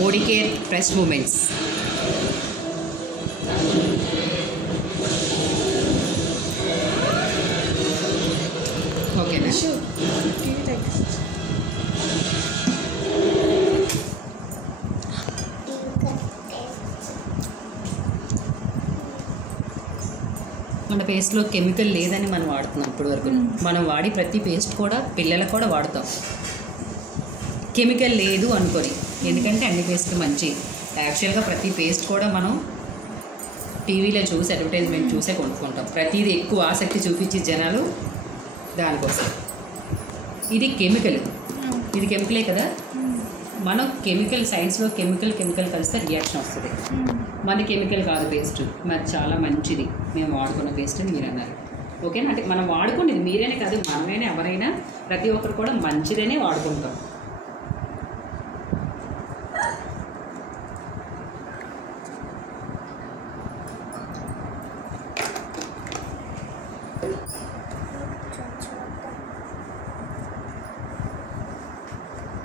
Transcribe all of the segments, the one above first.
Modi care press moments. ఓకేనా? మన పేస్ట్లో chemical లేదని మనం వాడుతున్నాం ఇప్పటి వరకు. మనం వాడి ప్రతి పేస్ట్ కూడా పిల్లలకు కూడా వాడతాం కెమికల్ లేదు అనుకొని. ఎందుకంటే అన్ని పేస్ట్లు మంచి. యాక్చువల్గా ప్రతి పేస్ట్ కూడా మనం టీవీలో చూసి అడ్వర్టైజ్మెంట్ చూసే కొనుక్కుంటాం. ప్రతిదీ ఎక్కువ ఆసక్తి చూపించే జనాలు దానికోసం. ఇది కెమికల్, ఇది కెమికలే కదా. మనం కెమికల్ సైన్స్లో కెమికల్ కలిస్తే రియాక్షన్ వస్తుంది. మన కెమికల్ కాదు పేస్ట్, మరి చాలా మంచిది మేము వాడుకున్న పేస్ట్ అని మీరు అన్నారు. ఓకేనా? అంటే మనం వాడుకునేది మీరైనా కాదు, మనమైనా ఎవరైనా ప్రతి ఒక్కరు కూడా మంచిదనే వాడుకుంటాం.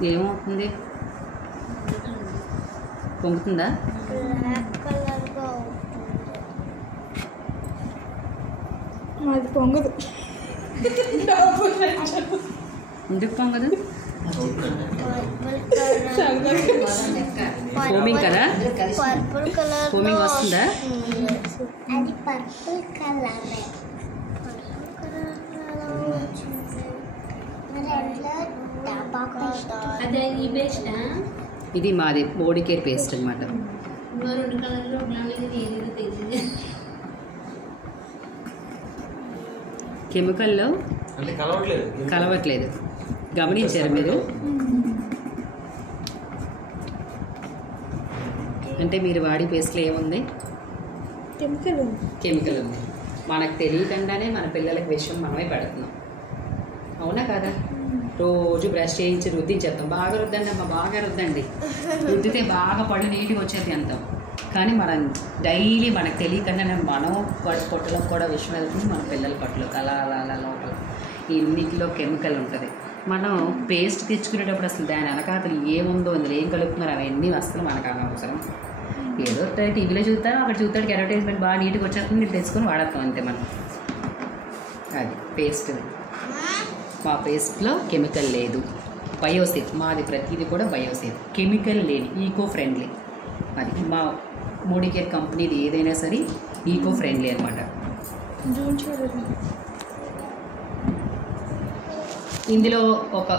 ఏమవుతుంది? పొంగుతుందా? అది పొంగదు. ఎందుకు పొంగదు? ఫోమింగ్ కదా? ఫోమింగ్ వస్తుందా? ఇది మాది మోడీ కేర్ పేస్ట్ అనమాట. కెమికల్లో కలవట్లేదు, గమనించారు మీరు? అంటే మీరు వాడి పేస్ట్లో ఏముంది? కెమికల్ ఉంది. మనకు తెలియకుండానే మన పిల్లలకి విషయం మనమే పెడుతున్నాం. అవునా కదా? రోజు బ్రష్ చేయించి రుద్దించేస్తాం. బాగా రుద్దండి అమ్మ, బాగా రుద్దండి, రుద్దితే బాగా పళ్ళు నీట్గా వచ్చేది అంటాం. కానీ మనం డైలీ మనకు తెలియకుండానే మనం పొట్టలో కూడా విషయం వెళ్తుంది, మన పిల్లల పట్టులోకి అలా అలా అలా లోపల ఇన్నిటిలో కెమికల్ ఉంటుంది. మనం పేస్ట్ తెచ్చుకునేటప్పుడు అసలు దాని వెనకాతలు ఏముందో, అందులో ఏం కలుపుతున్నారు అవన్నీ అసలు మనకు అనవసరం. ఏదో టీవీలో చూస్తాం, అక్కడ చూస్తాడు అడ్వర్టైజ్మెంట్ బాగా నీట్గా వచ్చేస్తుంది, మీరు తెచ్చుకొని వాడతాం అంతే మనం. అది పేస్ట్. మా పేస్ట్లో కెమికల్ లేదు, బయోసేఫ్. మాది ప్రతిదీ కూడా బయోసేఫ్, కెమికల్ లేని, ఈకో ఫ్రెండ్లీ. అది మా మోడీ కేర్ కంపెనీది ఏదైనా సరే ఈకో ఫ్రెండ్లీ అనమాట. ఇందులో ఒక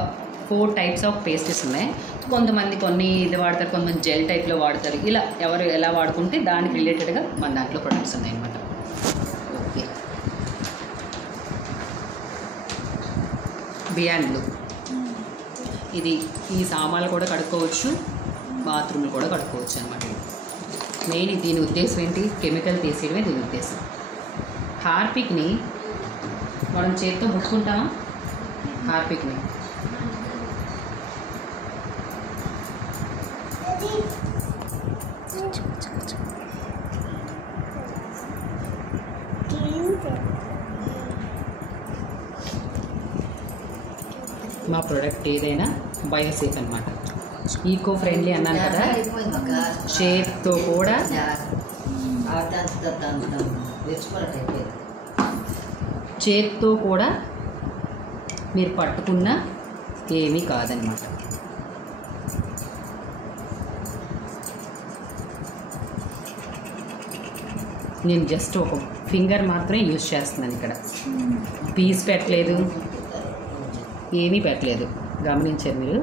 4 టైప్స్ ఆఫ్ పేస్టెస్ ఉన్నాయి. కొంతమంది కొన్ని ఇది వాడతారు, కొంతమంది జెల్ టైప్లో వాడతారు. ఇలా ఎవరు ఎలా వాడుకుంటే దానికి రిలేటెడ్గా మన దాంట్లో ప్రొడక్ట్స్ ఉన్నాయి అన్నమాట. ఓకే. బియాండ్ బ్లూ, ఇది ఈ సామాన్లు కూడా కడుక్కోవచ్చు, బాత్రూమ్లు కూడా కడుక్కోవచ్చు అనమాట. మెయిన్ దీని ఉద్దేశం ఏంటి? కెమికల్ తీసేయడమే దీని ఉద్దేశం. హార్పిక్ని మనం చేతితో ముట్టుకుంటామా? హార్పిక్ని మా ప్రోడక్ట్ ఏదైనా బయోసేఫ్ అనమాట, ఈకో ఫ్రెండ్లీ అన్నాను కదా. షేప్తో కూడా చేత్తో కూడా మీరు పట్టుకున్న ఏమీ కాదనమాట. నేను జస్ట్ ఒక ఫింగర్ మాత్రమే యూజ్ చేస్తున్నాను. ఇక్కడ పీస్ పెట్టలేదు, ఏమీ పెట్టలేదు. గమనించారు మీరు?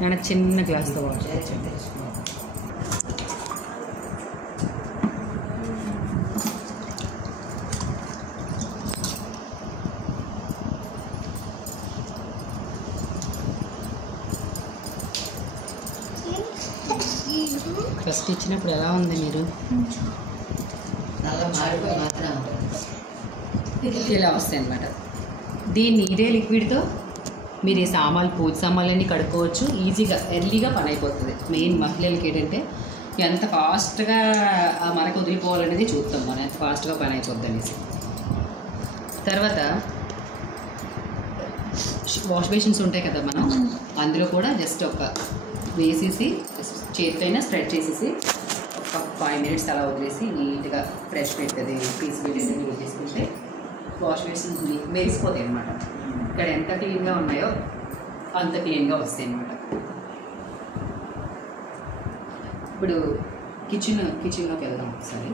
నేను చిన్న గ్లాస్తో వాష్ చేయండి. ఫస్ట్ ఇచ్చినప్పుడు ఎలా ఉంది మీరు? ఇలా వస్తాయి అన్నమాట. దీన్ని ఇదే లిక్విడ్తో మీరు ఈ సామాన్లు, పూజ సామాన్లన్నీ కడుక్కోవచ్చు. ఈజీగా ఎర్లీగా పని అయిపోతుంది. మెయిన్ మహిళలకి ఏంటంటే ఎంత ఫాస్ట్గా మనకు వదిలిపోవాలనేది చూస్తాం మనం, ఎంత ఫాస్ట్గా పని అయిపోద్ది అనేసి. తర్వాత వాష్ బేసిన్స్ ఉంటాయి కదా మనం, అందులో కూడా జస్ట్ ఒక వేసేసి చేతికైనా స్ప్రెడ్ చేసేసి ఒక 5 minutes అలా వదిలేసి నీట్గా ఫ్రెష్ పెడుతుంది పీస్ పెట్టేసి నీళ్ళు తీసుకుంటే వాష్ బేసిన్స్ మెరిసిపోతాయి అన్నమాట. ఇక్కడ ఎంత క్లీన్గా ఉన్నాయో అంత క్లీన్గా వస్తాయి అన్నమాట. ఇప్పుడు కిచెన్లోకి వెళ్దాం ఒకసారి.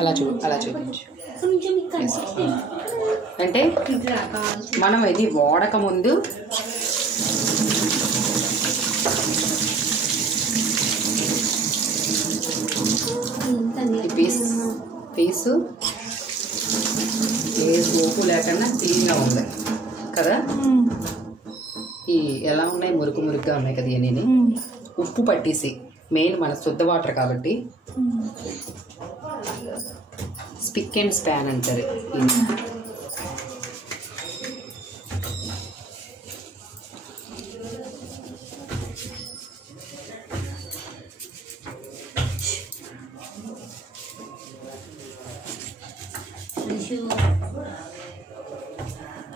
అలా చూపించు. అంటే మనం ఇది వాడక ముందు పీసు ఏ సోపు లేకుండా క్లీన్గా ఉంది కదా. ఈ ఎలా ఉన్నాయి, మురుగ్గా ఉన్నాయి కదా. ఇవన్నీ ఉప్పు పట్టేసి, మెయిన్ మన శుద్ధ వాటర్ కాబట్టి స్పిక్ అండ్ స్పాన్ అంటారు.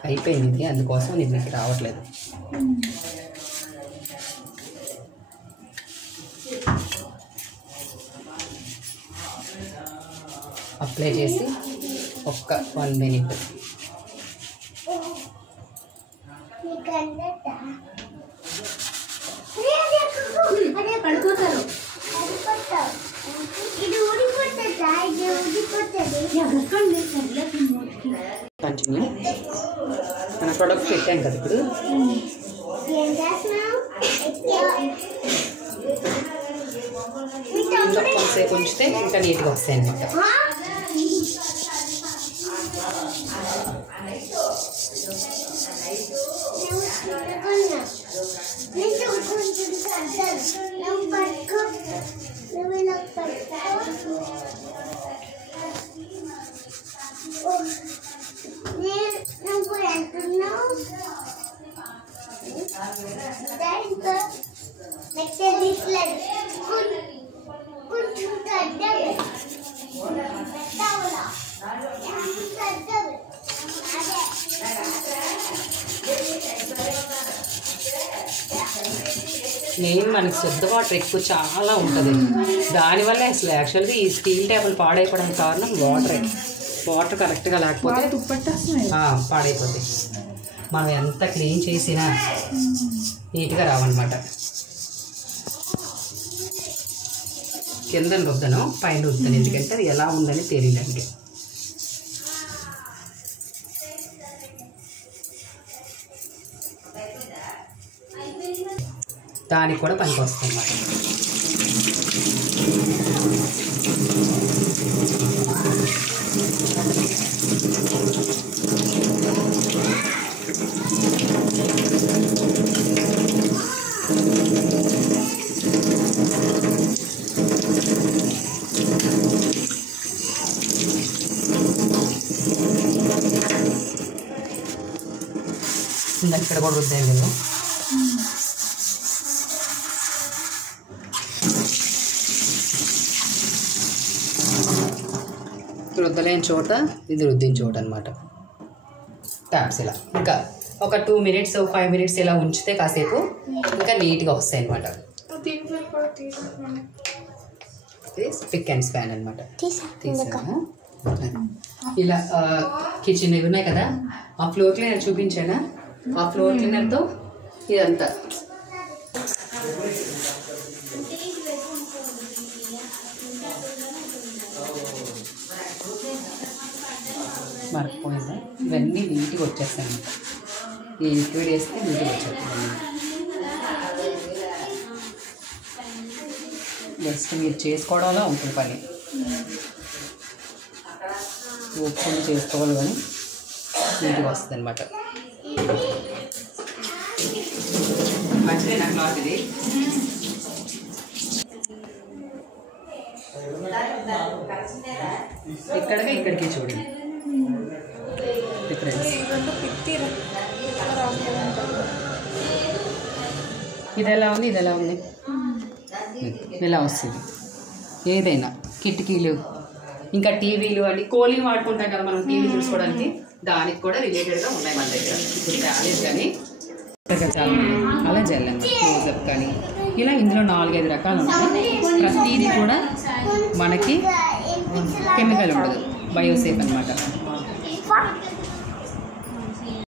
అయిపోయింది, అందుకోసం నేను మీకు రావట్లేదు. అప్లై చేసి ఒక్క 1 minute. కంటిన్యూ. మన ప్రొడక్ట్ పెట్టాం కదా ఇప్పుడు. ఇంకా కొంతసేపు ఉంచితే ఇంకా నీట్గా వస్తాయి అన్నమాట. మెయిన్ మనకి శుద్ధ వాటర్ ఎక్కువ చాలా ఉంటుంది. దానివల్ల అసలు యాక్చువల్గా ఈ స్టీల్ టేబుల్ పాడైపోవడానికి కారణం వాటర్ కరెక్ట్గా లేకపోతే పాడైపోతాయి. మనం ఎంత క్లీన్ చేసినా నీట్గా రావన్నమాట. కింద రుద్దను, పైన రుద్దను, ఎందుకంటే అది ఎలా ఉందని తెలియదండి. దానికి కూడా పనికి వస్తుంది అన్నమాట. ఇక్కడ కూడా రుద్దాయి కదా. రుద్దలేని చోట ఇది రుద్దిన చోట అనమాట. ట్యాప్స్ ఇలా ఇంకా ఒక 2 minutes 5 minutes ఇలా ఉంచితే కాసేపు ఇంకా నీట్గా వస్తాయి అనమాట. స్పిక్ అండ్ స్పాన్ అనమాట. ఇలా కిచెన్ ఇవి ఉన్నాయి కదా, ఆ ఫ్లోర్ క్లీనర్ చూపించానా? ఆ ఫ్లోర్ క్లీనర్తో ఇదంతా మరకపోయిందా, ఇవన్నీ నీట్గా వచ్చేస్తాయి అనమాట. ఈ లిక్విడ్ వేస్తే నీట్గా వచ్చేస్తాయి. జస్ట్ మీరు చేసుకోవడంలో ఉంటుంది పని, ఒప్పుకొని చేసుకోవాలి కానీ నీట్గా వస్తుంది అనమాట. మంచిదే నా క్లాత్ ఇది. ఇక్కడికి చూడండి డిఫరెన్స్. ఇది ఎలా ఉంది, ఇలా వస్తుంది. ఏదైనా కిటికీలు ఇంకా టీవీలు అని కూలింగ్ వాడుకుంటాం కదా మనం టీవీ చూసుకోవడానికి, దానికి కూడా రిలేటెడ్గా ఉన్నాయి మన దగ్గర. ఇప్పుడు ప్యాలెస్ కానీ అలా జల్లం క్లోజప్ కానీ ఇలా ఇందులో 4-5 రకాలు ఉంటాయి. ప్రతిదీ కూడా మనకి కెమికల్ ఉండదు, బయోసేఫ్ అనమాట.